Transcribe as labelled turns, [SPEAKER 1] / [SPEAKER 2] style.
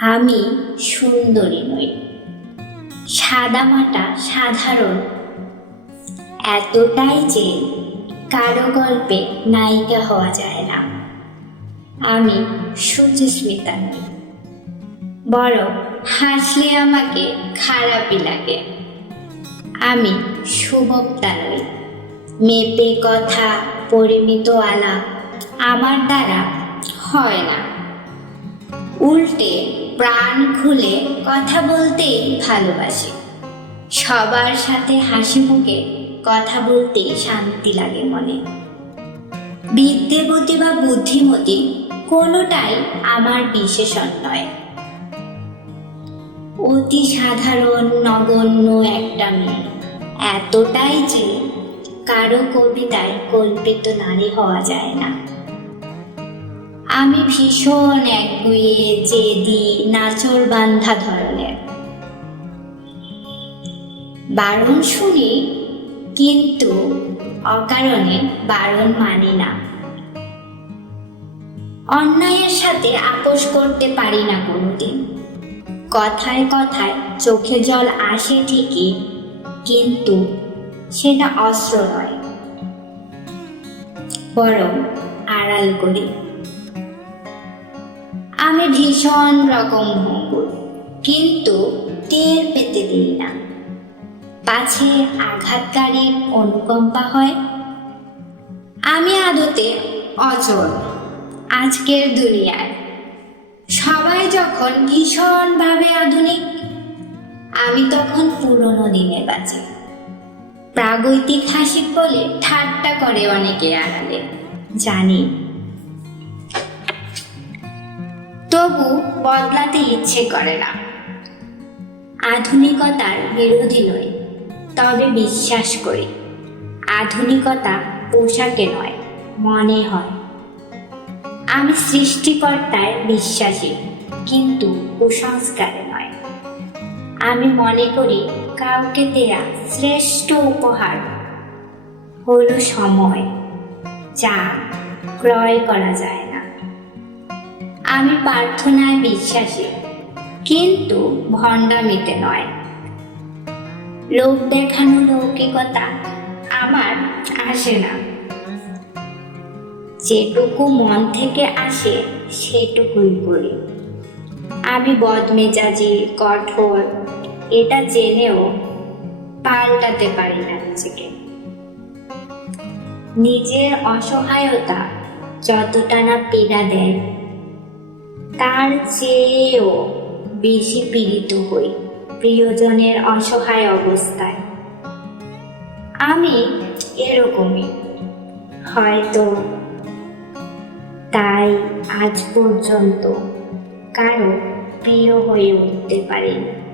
[SPEAKER 1] আমি সুন্দরী নই। সাদামাটা সাধারণ। এতটাই যে কারও গল্পে নায়িকা হওয়া যায় না। আমি সুচিস্মিতা নই। বরং হাসলে আমাকে খারাপই লাগে। আমি সুবক্তা নই মেপে কথা, পরিমিত আলাপ আমার দ্বারা হয় না। উল্টে প্রাণ খুলে কথা বলতেই ভালোবাসে। সবার সাথে হাসি মুখে কথা বলতে শান্তি লাগে মনে। বিদ্যেবতী বা বুদ্ধিমতী কোনোটাই আমার বিশেষণ নয়। অতি সাধারণ, নগণ্য একটা মেয়ে। এতটাই যে কারও কবিতায় কল্পিত নারী হওয়া যায় না। আমি ভীষণ এক একগুয়ে জেদি, নাচর বান্ধা ধরনের। বারণ শুনি, কিন্তু অকারণে বারণ মানি না। অন্যায়ের সাথে আপোষ করতে পারি না কোনোদিন। কথায় কথায় চোখে জল আসে ঠিকই, কিন্তু সেটা অস্ত্র নয়, বরং আড়াল করি। আমি ভীষণ রকম ভঙ্গুর কিন্তু টের পেতে দিই না। পাছে আঘাতকারীর অনুকম্পা হয়। আমি আদতে অচল, আজকের দুনিয়ায়। সবাই যখন ভীষণভাবে আধুনিক, আমি তখন পুরনো দিনে বাঁচি। প্রাগৈতিহাসিক বলে ঠাট্টা করে অনেকে আড়ালে। জানি তবু বদলাতে ইচ্ছে করে না। আধুনিকতার বিরোধী নই তবে বিশ্বাস করি, আধুনিকতা পোশাকে নয়, মনে হয়। আমি সৃষ্টিকর্তায় বিশ্বাসী, কিন্তু কুসংস্কারে নয়। আমি মনে করি কাউকে দেয়া শ্রেষ্ঠ উপহার হলো সময়, যা ক্রয় করা যায়। আমি প্রার্থনায় বিশ্বাসী, কিন্তু ভণ্ডামিতে নয়। লোক দেখানো লৌকিকতা আমার আসে না। যেটুকু মন থেকে আসে, সেটুকুই করি। আমি বদমেজাজি, কঠোর, এটা জেনেও পাল্টাতে পারি না নিজেকে। নিজের অসহায়তা যতটা না পীড়া দেয় তার চেয়েও বেশি পীড়িত হই প্রিয়জনের অসহায় অবস্থায়। আমি এরকমই। হয়তো তাই আজ পর্যন্ত কারও প্রিয় হয়ে উঠতে পারিনি।